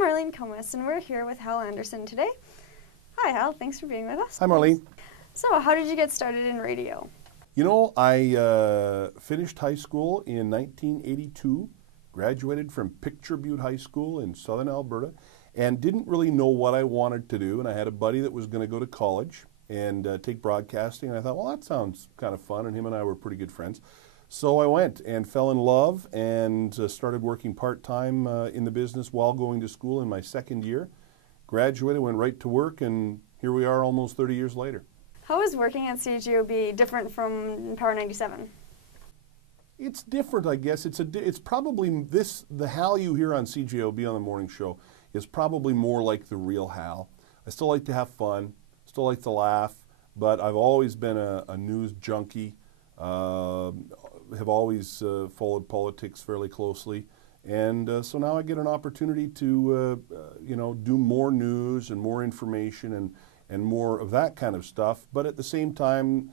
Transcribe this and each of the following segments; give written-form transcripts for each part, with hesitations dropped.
Marlene Comas, and we're here with Hal Anderson today. Hi, Hal. Thanks for being with us. Hi, Marlene. So, how did you get started in radio? You know, I finished high school in 1982, graduated from Picture Butte High School in southern Alberta, and didn't really know what I wanted to do. And I had a buddy that was going to go to college and take broadcasting, and I thought, well, that sounds kind of fun, and him and I were pretty good friends. So I went and fell in love and started working part-time in the business while going to school in my second year. Graduated, went right to work, and here we are almost 30 years later. How is working at CJOB different from Power 97? It's different, I guess. It's probably the Hal you hear on CJOB on the morning show is probably more like the real Hal. I still like to have fun, still like to laugh, but I've always been a news junkie. Have always followed politics fairly closely, and so now I get an opportunity to do more news and more information and more of that kind of stuff, but at the same time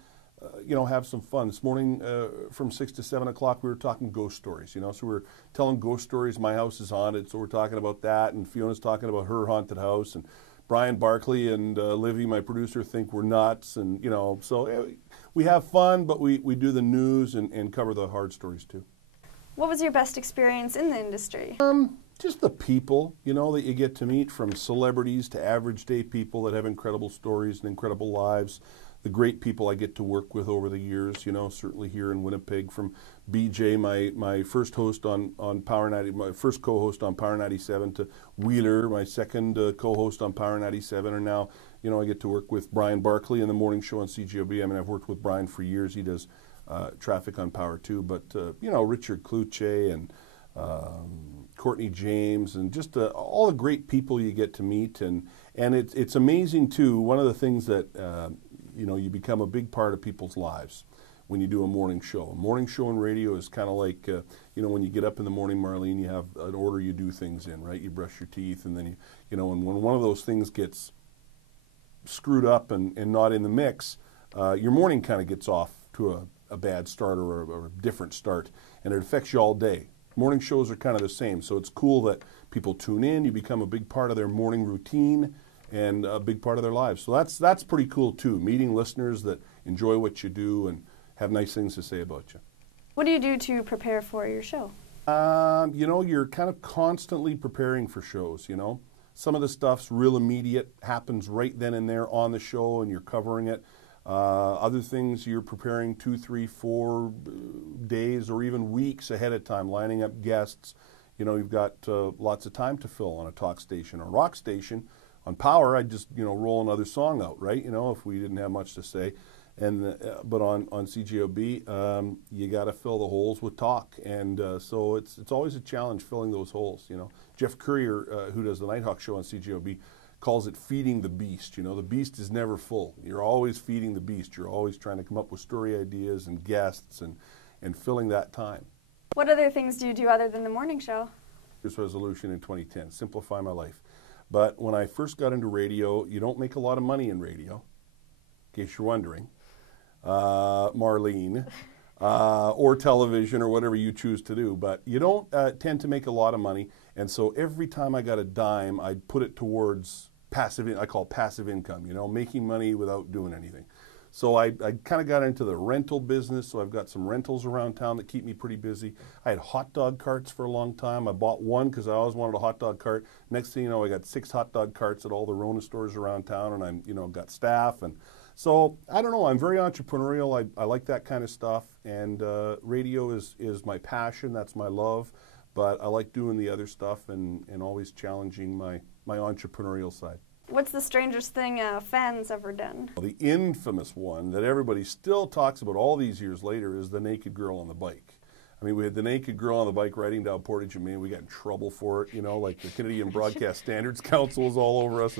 have some fun. This morning from 6 to 7 o'clock we were talking ghost stories, so we're telling ghost stories. My house is haunted, so we're talking about that, and Fiona's talking about her haunted house, and Brian Barkley and Livy, my producer, think we're nuts, and so we have fun, but we do the news and cover the hard stories too. What was your best experience in the industry? Just the people, that you get to meet, from celebrities to average day people that have incredible stories and incredible lives. The great people I get to work with over the years, certainly here in Winnipeg, from BJ, my first host on Power 90, my first co-host on Power 97, to Wheeler, my second co-host on Power 97, and now, I get to work with Brian Barkley in the morning show on CJOB. I mean, I've worked with Brian for years. He does traffic on Power 2, but, Richard Kluche and Courtney James, and just all the great people you get to meet, and it's amazing too. One of the things that you become a big part of people's lives when you do a morning show. A morning show in radio is kind of like when you get up in the morning, Marlene, you have an order you do things in, right? You brush your teeth, and then and when one of those things gets screwed up and not in the mix, your morning kind of gets off to a bad start or a different start, and it affects you all day. Morning shows are kind of the same, so it's cool that people tune in. You become a big part of their morning routine and a big part of their lives. So that's pretty cool too, meeting listeners that enjoy what you do and have nice things to say about you. What do you do to prepare for your show? You're kind of constantly preparing for shows, Some of the stuff's real immediate, happens right then and there on the show, and you're covering it. Other things you're preparing 2, 3, 4 days or even weeks ahead of time, lining up guests. You've got lots of time to fill on a talk station or rock station. On Power, I'd just roll another song out, right? If we didn't have much to say. And but on CJOB, you got to fill the holes with talk, and so it's always a challenge filling those holes. Jeff Courier, who does the Nighthawk show on CJOB, calls it feeding the beast. The beast is never full. You're always feeding the beast. You're always trying to come up with story ideas and guests and filling that time. What other things do you do other than the morning show? This resolution in 2010, simplify my life. But when I first got into radio, you don't make a lot of money in radio, in case you're wondering, Marlene, or television or whatever you choose to do. But you don't tend to make a lot of money, and so every time I got a dime, I'd put it towards I call it passive income, making money without doing anything. So I kind of got into the rental business, so I've got some rentals around town that keep me pretty busy. I had hot dog carts for a long time. I bought one because I always wanted a hot dog cart. Next thing you know, I got 6 hot dog carts at all the Rona stores around town, and I'm got staff. And so, I don't know, I'm very entrepreneurial. I like that kind of stuff, and radio is my passion. That's my love. But I like doing the other stuff and always challenging my entrepreneurial side. What's the strangest thing a fan's ever done? The infamous one that everybody still talks about all these years later is the naked girl on the bike. I mean, we had the naked girl on the bike riding down Portage and Main. We got in trouble for it, like the Canadian Broadcast Standards Council was all over us.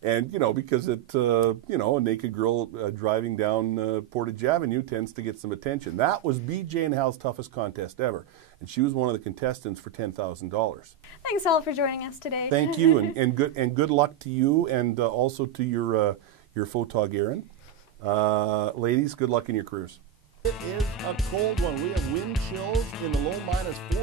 And because a naked girl driving down Portage Avenue tends to get some attention. That was BJ and Hal's toughest contest ever. And she was one of the contestants for $10,000. Thanks, Hal, for joining us today. Thank you, and good luck to you, and also to your photog, Erin. Ladies, good luck in your careers. It is a cold one. We have wind chills in the low -4.